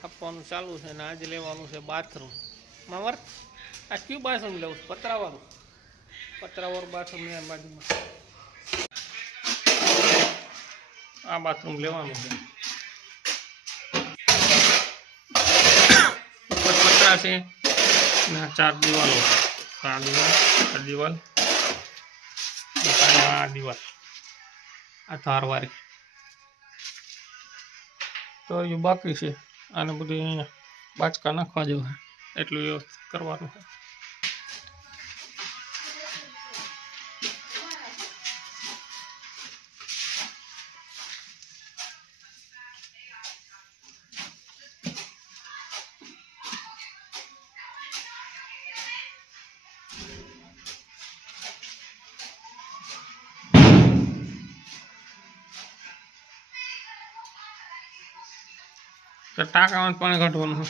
કાપવાનું ચાલુ છે ને આજે લેવાનું છે બાથરૂમ મામર આ કયું બાથરૂમ લેવું પતરાવાળું બાથરૂમ ને બાજુમાં આ બાથરૂમ લેવાનું છે ઉપર પતરા છે ને 4 દિવાલો આ દિવાલ આ દિવાલ આ ધારવાળી તો એ બાકી છે આને બધું અહીંયા બાચકા નાખવા જેવું એટલું વ્યવસ્થિત કરવાનું છે તો ટાંકામાં પાણી કાઢવાનું